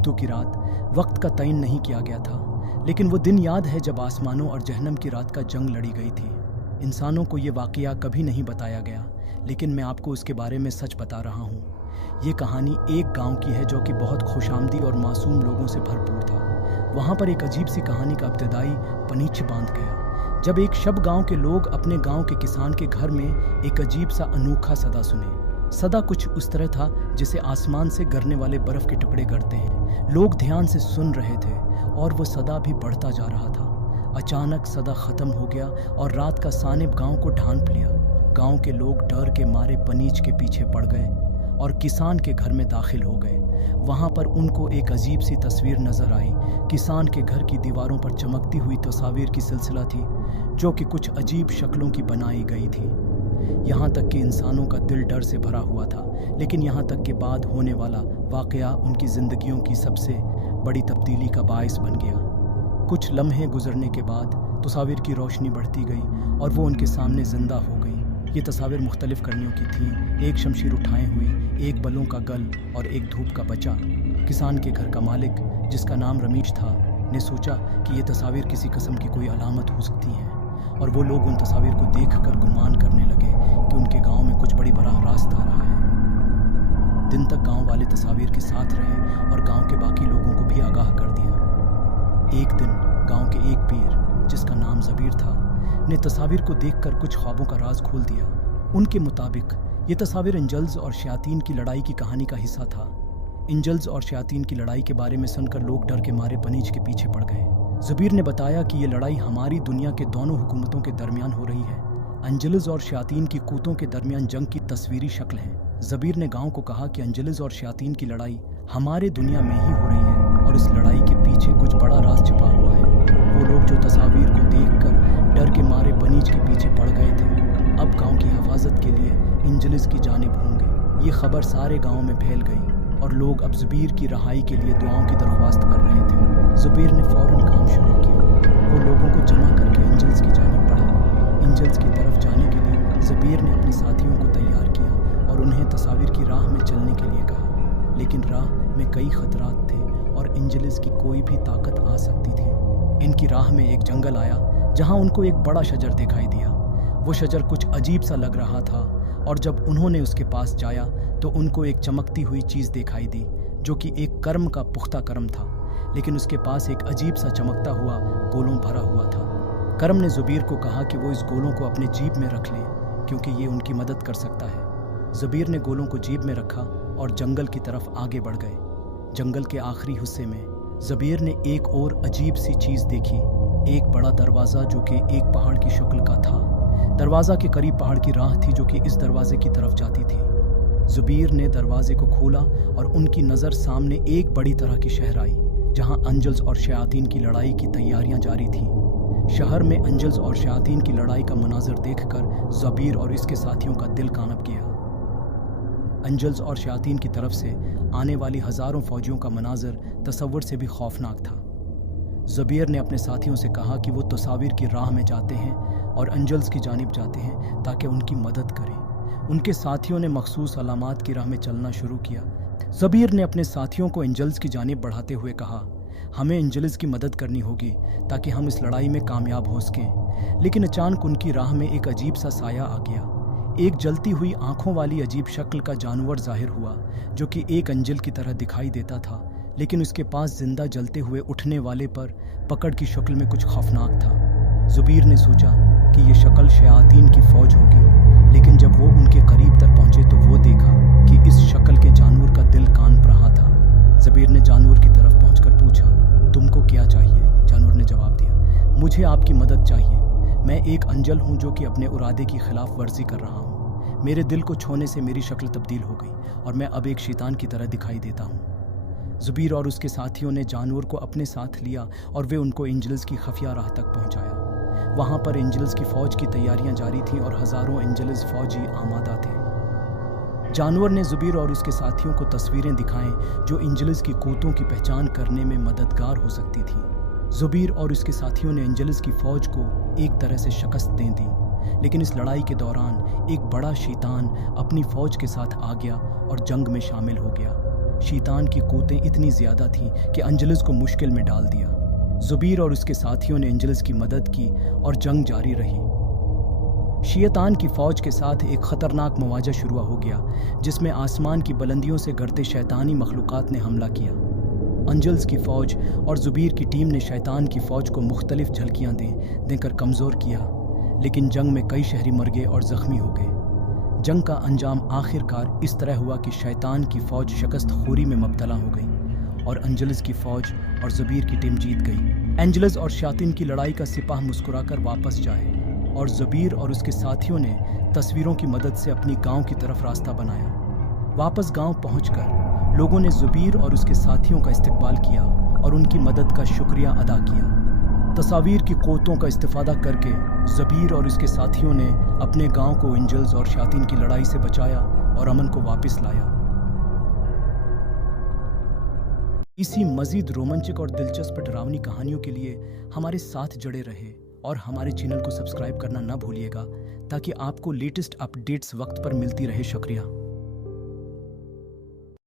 भूतों की रात। वक्त का तयन नहीं किया गया था, लेकिन वो दिन याद है जब आसमानों और जहन्नम की रात का जंग लड़ी गई थी। इंसानों को ये वाक़या कभी नहीं बताया गया, लेकिन मैं आपको उसके बारे में सच बता रहा हूँ। ये कहानी एक गांव की है जो कि बहुत खुशामदी और मासूम लोगों से भरपूर था। वहाँ पर एक अजीब सी कहानी का इब्तिदाई पनीच बांध गया जब एक शब गांव के लोग अपने गांव के किसान के घर में एक अजीब सा अनोखा सदा सुने। सदा कुछ उस तरह था जिसे आसमान से गिरने वाले बर्फ के टुकड़े गिरते हैं। लोग ध्यान से सुन रहे थे और वो सदा भी बढ़ता जा रहा था। अचानक सदा खत्म हो गया और रात का सानिब गांव को ढांप लिया। गांव के लोग डर के मारे पनीच के पीछे पड़ गए और किसान के घर में दाखिल हो गए। वहां पर उनको एक अजीब सी तस्वीर नजर आई। किसान के घर की दीवारों पर चमकती हुई तस्वीर की सिलसिला थी जो कि कुछ अजीब शक्लों की बनाई गई थी। यहाँ तक कि इंसानों का दिल डर से भरा हुआ था। लेकिन यहाँ तक के बाद होने वाला वाक़या उनकी ज़िंदगियों की सबसे बड़ी तब्दीली का बाइस बन गया। कुछ लम्हे गुजरने के बाद तस्वीर की रोशनी बढ़ती गई और वो उनके सामने जिंदा हो गई। ये तस्वीर मुख्तलिफ कड़ियों की थी, एक शमशीर उठाए हुई, एक बलों का गल और एक धूप का बचा। किसान के घर का मालिक, जिसका नाम रमीश था, ने सोचा कि ये तस्वीर किसी किस्म की कोई अलामत हो सकती है और वो लोग उन तस्वीर को देखकर गुमान करने लगे कि उनके गांव में कुछ बड़ी बराह रास्त आ रहा है। दिन तक गांव वाले तस्वीर के साथ रहे और गांव के बाकी लोगों को भी आगाह कर दिया। एक दिन गांव के एक पीर, जिसका नाम ज़बीर था, ने तस्वीर को देखकर कुछ ख्वाबों का राज खोल दिया। उनके मुताबिक ये तस्वीर एंजल्स और शयातीन की लड़ाई की कहानी का हिस्सा था। एंजल्स और शयातीन की लड़ाई के बारे में सुनकर लोग डर के मारे पनीच के पीछे पड़ गए। ज़बीर ने बताया कि ये लड़ाई हमारी दुनिया के दोनों हुकूमतों के दरमियान हो रही है। एंजल्स और शयातीन की कूतों के दरमियान जंग की तस्वीरी शक्ल है। ज़बीर ने गाँव को कहा कि एंजल्स और शयातीन की लड़ाई हमारे दुनिया में ही हो रही है और इस लड़ाई के पीछे कुछ बड़ा राज छिपा हुआ है। वो लोग जो तस्वीर को देखकर डर के मारे पनीच के पीछे पड़ गए थे, अब गांव की हिफाजत के लिए एंजल्स की जानिब होंगे। ये खबर सारे गांव में फैल गई और लोग अब ज़बीर की रहाई के लिए दुआओं की दरख्वास्त कर रहे थे। ज़बीर ने फ़ौरन काम शुरू किया। वो लोगों को जमा करके एंजल्स की जानिब बढ़ा। एंजल्स की तरफ जाने के लिए ज़बीर ने अपने साथियों को तैयार किया और उन्हें तस्वीर की राह में चलने के लिए कहा। लेकिन राह में कई खतरात थे और एंजल्स की कोई भी ताकत आ सकती थी। इनकी राह में एक जंगल आया जहां उनको एक बड़ा शजर दिखाई दिया। वो शजर कुछ अजीब सा लग रहा था और जब उन्होंने उसके पास जाया तो उनको एक चमकती हुई चीज़ दिखाई दी जो कि एक कर्म का पुख्ता कर्म था, लेकिन उसके पास एक अजीब सा चमकता हुआ गोलों भरा हुआ था। कर्म ने ज़बीर को कहा कि वो इस गोलों को अपने जीब में रख लें क्योंकि ये उनकी मदद कर सकता है। ज़बीर ने गोलों को जीब में रखा और जंगल की तरफ आगे बढ़ गए। जंगल के आखिरी हिस्से में ज़बीर ने एक और अजीब सी चीज़ देखी, एक बड़ा दरवाज़ा जो कि एक पहाड़ की शक्ल का था। दरवाज़ा के करीब पहाड़ की राह थी जो कि इस दरवाजे की तरफ जाती थी। ज़बीर ने दरवाजे को खोला और उनकी नज़र सामने एक बड़ी तरह की शहर आई जहां एंजल्स और शयातीन की लड़ाई की तैयारियां जारी थीं। शहर में एंजल्स और शयातीन की लड़ाई का मनाजर देखकर ज़बीर और इसके साथियों का दिल कांप गया। एंजल्स और शयातीन की तरफ से आने वाली हज़ारों फौजियों का मनाजर तसव्वुर से भी खौफनाक था। ज़बीर ने अपने साथियों से कहा कि वो तस्वीर की राह में जाते हैं और एंजल्स की जानिब जाते हैं ताकि उनकी मदद करें। उनके साथियों ने मखसूस अलामात की राह में चलना शुरू किया। ज़बीर ने अपने साथियों को एंजल्स की जानिब बढ़ाते हुए कहा, हमें एंजल्स की मदद करनी होगी ताकि हम इस लड़ाई में कामयाब हो सकें। लेकिन अचानक उनकी राह में एक अजीब सा साया आ गया। एक जलती हुई आंखों वाली अजीब शक्ल का जानवर जाहिर हुआ जो कि एक एंजल की तरह दिखाई देता था, लेकिन उसके पास जिंदा जलते हुए उठने वाले पर पकड़ की शक्ल में कुछ खौफनाक था। ज़बीर ने सोचा कि ये शक्ल शयातीन की फौज होगी, लेकिन जब वो उनके करीब तक पहुंचे तो वो देखा कि इस शक्ल के जानवर का दिल कांप रहा था। ज़बीर ने जानवर की तरफ पहुंचकर पूछा, तुमको क्या चाहिए? जानवर ने जवाब दिया, मुझे आपकी मदद चाहिए। मैं एक अंजल हूँ जो कि अपने इरादे की खिलाफ वर्जी कर रहा हूँ। मेरे दिल को छूने से मेरी शक्ल तब्दील हो गई और मैं अब एक शैतान की तरह दिखाई देता हूँ। ज़बीर और उसके साथियों ने जानवर को अपने साथ लिया और वे उनको एंजल्स की खुफिया राह तक पहुँचाया। वहाँ पर एंजल्स की फ़ौज की तैयारियाँ जारी थीं और हज़ारों एंजल्स फ़ौजी आमादा थे। जानवर ने ज़बीर और उसके साथियों को तस्वीरें दिखाएं जो एंजल्स की कूतों की पहचान करने में मददगार हो सकती थीं। ज़बीर और उसके साथियों ने एंजल्स की फ़ौज को एक तरह से शिकस्त दे दी, लेकिन इस लड़ाई के दौरान एक बड़ा शैतान अपनी फ़ौज के साथ आ गया और जंग में शामिल हो गया। शैतान की कूतें इतनी ज़्यादा थीं कि एंजेलस को मुश्किल में डाल दिया। ज़ुबीर और उसके साथियों ने एंजेलस की मदद की और जंग जारी रही। शैतान की फ़ौज के साथ एक ख़तरनाक मवाजा शुरू हो गया, जिसमें आसमान की बुलंदियों से गरते शैतानी मखलूक़ात ने हमला किया। एंजेल्स की फ़ौज और ज़ुबीर की टीम ने शैतान की फ़ौज को मुख्तलिफ झलकियाँ देकर कमज़ोर किया, लेकिन जंग में कई शहरी मर गए और ज़ख्मी हो गए। जंग का अंजाम आखिरकार इस तरह हुआ कि शैतान की फ़ौज शिकस्त खोरी में मुब्तला हो गई और एंजेलस की फ़ौज और ज़ुबीर की टीम जीत गई। एंजेलस और शैतान की लड़ाई का सिपाह मुस्कुराकर वापस जाए और ज़ुबीर और उसके साथियों ने तस्वीरों की मदद से अपनी गांव की तरफ रास्ता बनाया। वापस गांव पहुंचकर लोगों ने ज़ुबीर और उसके साथियों का इस्तकबाल किया और उनकी मदद का शुक्रिया अदा किया। तस्वीर की कोतों का इस्तेफादा करके ज़ुबीर और उसके साथियों ने अपने गांव को एंजेल्स और शैतान की लड़ाई से बचाया और अमन को वापस लाया। इसी मज़ीद रोमांचक और दिलचस्प डरावनी कहानियों के लिए हमारे साथ जुड़े रहे और हमारे चैनल को सब्सक्राइब करना ना भूलिएगा, ताकि आपको लेटेस्ट अपडेट्स वक्त पर मिलती रहे। शुक्रिया।